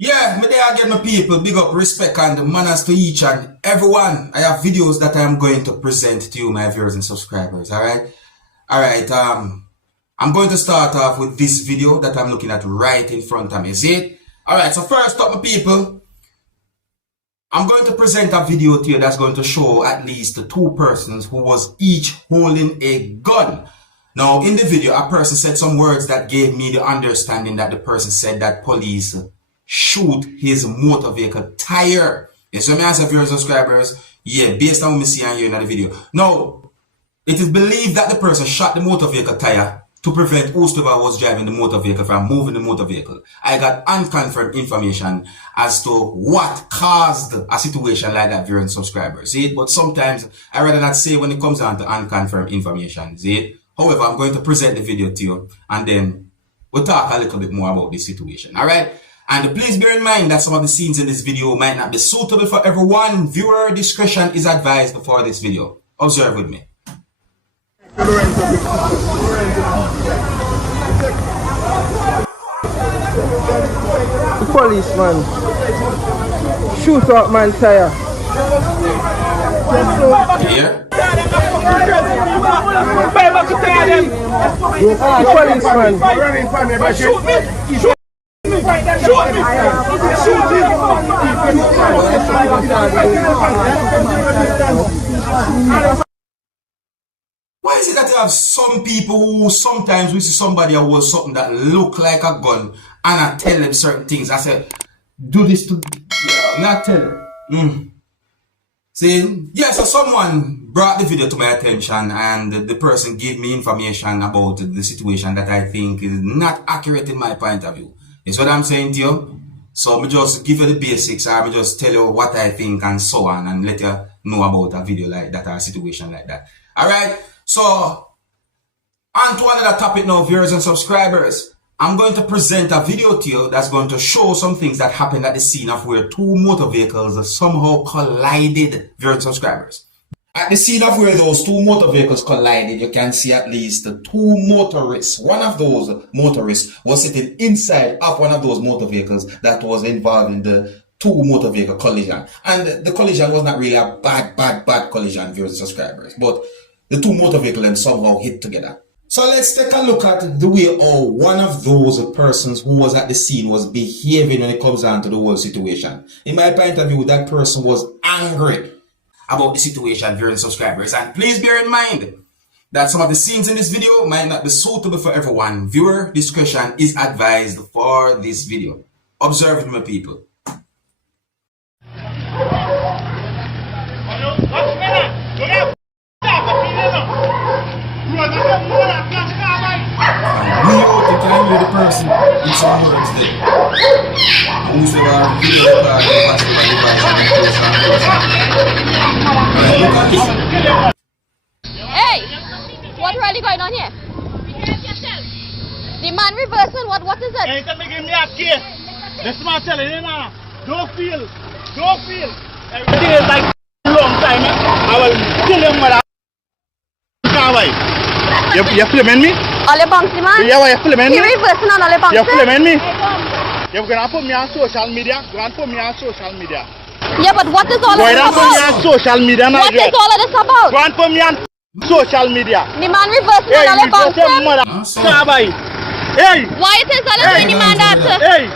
Yeah, me there again, my people. Big up, respect, and manners to each and everyone. I have videos that I am going to present to you, my viewers and subscribers. Alright. I'm going to start off with this video that I'm looking at right in front of me. See it? Alright, so first up, my people, I'm going to present a video to you that's going to show at least two persons who was each holding a gun. Now, in the video, a person said some words that gave me the understanding that the person said that police shoot his motor vehicle tire. Yes, so me ask if you're subscribers, yeah, based on what me see and hear in the video. Now, it is believed that the person shot the motor vehicle tire to prevent whosoever was driving the motor vehicle from moving the motor vehicle. I got unconfirmed information as to what caused a situation like that, viewers and subscribers. See it? But sometimes I rather not say when it comes down to unconfirmed information. See it? However, I'm going to present the video to you and then we'll talk a little bit more about this situation. Alright? And please bear in mind that some of the scenes in this video might not be suitable for everyone. Viewer discretion is advised for this video. Observe with me. The policeman shoot up man tire. Here. The policeman shoot me. Why is it that you have some people who sometimes we see somebody who has something that look like a gun and I tell them certain things? I say, do this to not tell them. See, yeah, so someone brought the video to my attention and the person gave me information about the situation that I think is not accurate in my point of view. Is what I'm saying to you? So me just give you the basics, I me just tell you what I think and so on and let you know about a video like that or a situation like that. Alright, so on to another topic now, viewers and subscribers. I'm going to present a video to you that's going to show some things that happened at the scene of where two motor vehicles somehow collided, viewers and subscribers. At the scene of where those two motor vehicles collided, you can see at least two motorists. One of those motorists was sitting inside of one of those motor vehicles that was involved in the two motor vehicle collision. And the collision was not really a bad collision, viewers and subscribers. But the two motor vehicles somehow hit together. So let's take a look at the way how one of those persons who was at the scene was behaving when it comes down to the whole situation. In my point of view, that person was angry about the situation, viewers and subscribers. And please bear in mind that some of the scenes in this video might not be suitable for everyone. Viewer discretion is advised for this video. Observe it, my people. The person in some words there. Who's the video card, Hey! What really going on here? The man reversing, what is it? Anytime you give me a case, this man telling you now, don't feel. Everything is like a long time, I will kill him with a car. You filming me? All the bunks, man? Yeah, you filming me? He reversing on all the bunks. You filming me? You're gonna put me on social media? Yeah, but what is all of this about? Put me on social media now. What is all of this about? Go and put me on social media. The man reversing on all the bunks. Hey! Why it is all of the man that? Hey!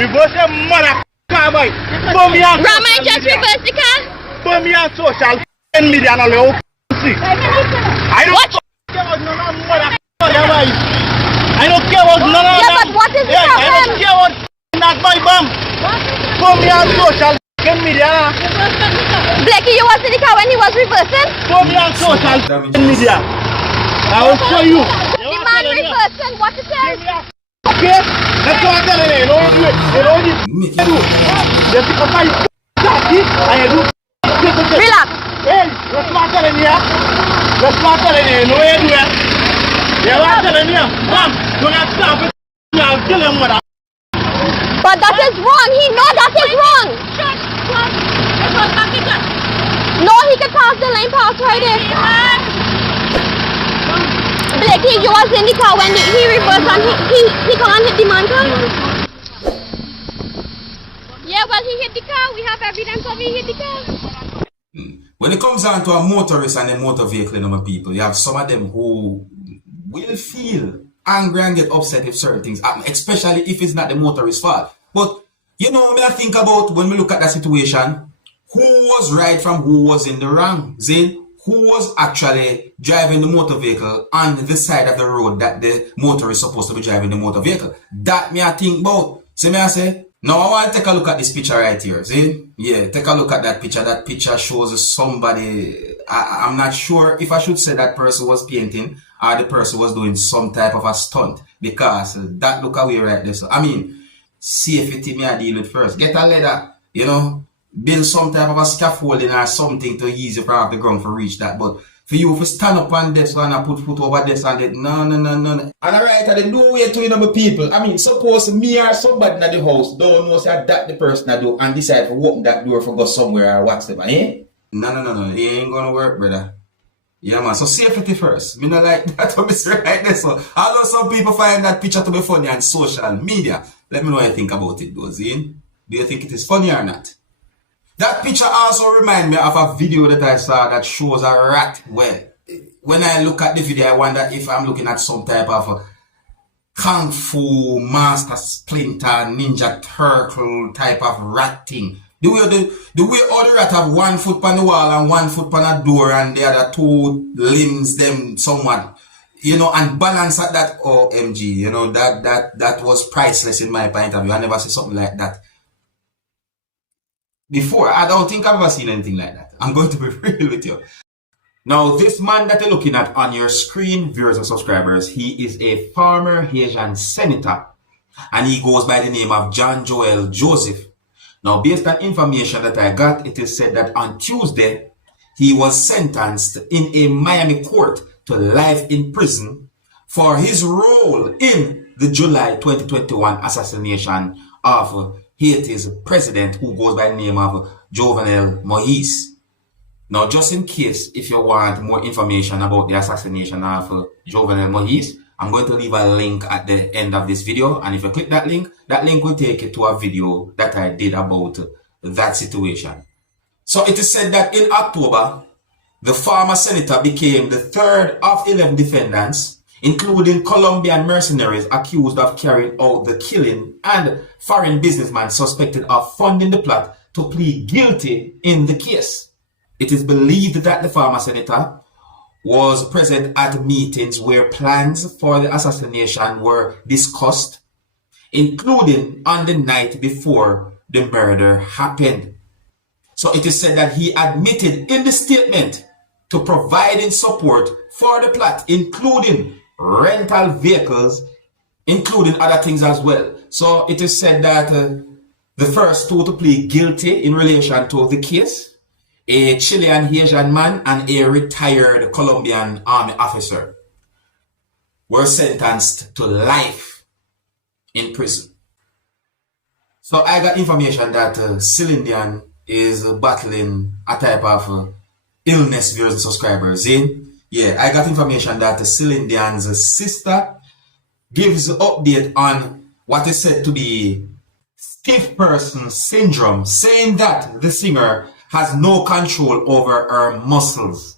Reverse your mother car boy. Put me on Rama just reverse the car? Put me on social media now. I don't care what none of mother I don't care what none of Yeah, but what is the problem? I don't care what not my bum. Put me on social media. Blackie, you was in the car when he was reversing? Put me on social media. I will show you. The man reversing, what is it? Okay? That's what I'm telling you. You don't do it. You don't do it. Just because I do Relax. Hey, that's what I'm telling you. That's what I'm telling you. No way do it. Yeah, what I'm telling you. Mom, do not stop it. I'll kill him with that. But that is wrong. He know that is wrong. No, he can pass the line past right there. Blackie, you was in the car when he reversed and he can't hit the man car. car. We have evidence of he hit the car. When it comes down to a motorist and a motor vehicle, you know, my people, you have some of them who will feel angry and get upset if certain things happen, especially if it's not the motorist's fault. But, you know, I think about when we look at that situation, who was right from who was in the wrong? Zane, who was actually driving the motor vehicle on the side of the road that the motorist is supposed to be driving the motor vehicle? That me I think about. See me I say, now I want to take a look at this picture right here. See? Yeah, take a look at that picture. That picture shows somebody, I'm not sure if I should say that person was painting or the person was doing some type of a stunt, because that look away right there. So, I mean, safety me I deal with first. Get a ladder, you know, build some type of a scaffolding or something to ease you from the ground for reach that. But for you to stand up on this one and put foot over this and that, no. And alright, I no way to, you know, people. I mean, suppose me or somebody in the house don't know say that the person I do and decide to open that door for go somewhere or what's the eh? No. It ain't gonna work, brother. Yeah, man. So safety first. Me not like that to be right there. So although some people find that picture to be funny on social media, let me know what you think about it, though, Zine. Do you think it is funny or not? That picture also reminds me of a video that I saw that shows a rat. Well, when I look at the video, I wonder if I'm looking at some type of Kung Fu Master Splinter Ninja Turtle type of rat thing. The way all the rat have 1 foot on the wall and 1 foot on a door and the other 2 limbs them somewhat, you know, and balance at that. OMG, you know, that was priceless in my point of view. I never see something like that before. I don't think I've ever seen anything like that. I'm going to be real with you. Now, this man that you're looking at on your screen, viewers and subscribers, he is a former Haitian senator, and he goes by the name of John Joel Joseph. Now, based on information that I got, it is said that on Tuesday, he was sentenced in a Miami court to life in prison for his role in the July 2021 assassination of Haiti's president, who goes by the name of Jovenel Moïse. Now, just in case, if you want more information about the assassination of Jovenel Moïse, I'm going to leave a link at the end of this video. And if you click that link will take you to a video that I did about that situation. So it is said that in October, the former senator became the third of 11 defendants, including Colombian mercenaries accused of carrying out the killing and foreign businessmen suspected of funding the plot, to plead guilty in the case. It is believed that the former senator was present at meetings where plans for the assassination were discussed, including on the night before the murder happened. So it is said that he admitted in the statement to providing support for the plot, including rental vehicles, including other things as well. So it is said that the first 2 to plead guilty in relation to the case, a Chilean Haitian man and a retired Colombian army officer, were sentenced to life in prison. So I got information that Celine Dion is battling a type of illness, viewers and subscribers. Yeah, I got information that Celine Dion's sister gives an update on what is said to be stiff person syndrome, saying that the singer has no control over her muscles.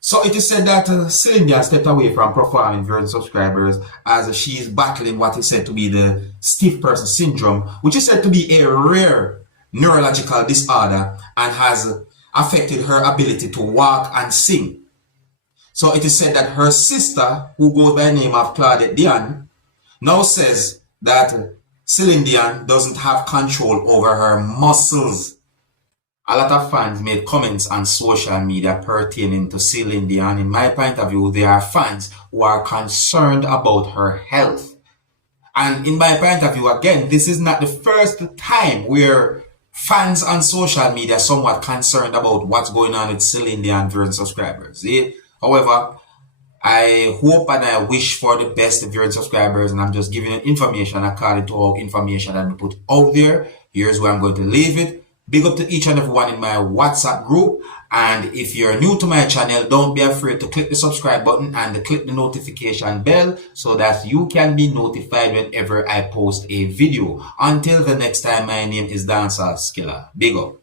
So it is said that Celine Dion stepped away from performing, viewers and subscribers, as she is battling what is said to be the stiff person syndrome, which is said to be a rare neurological disorder and has affected her ability to walk and sing. So it is said that her sister, who goes by the name of Claudette Dion, now says that Celine Dion doesn't have control over her muscles. A lot of fans made comments on social media pertaining to Celine Dion. In my point of view, there are fans who are concerned about her health. And in my point of view, again, this is not the first time where fans on social media are somewhat concerned about what's going on with Celine Dion viewers and subscribers. However, I hope and I wish for the best viewers and subscribers, and I'm just giving you information according to all information that we put out there. Here's where I'm going to leave it. Big up to each and everyone in my WhatsApp group. And if you're new to my channel, don't be afraid to click the subscribe button and click the notification bell so that you can be notified whenever I post a video. Until the next time, my name is Dancehall Skilla. Big up.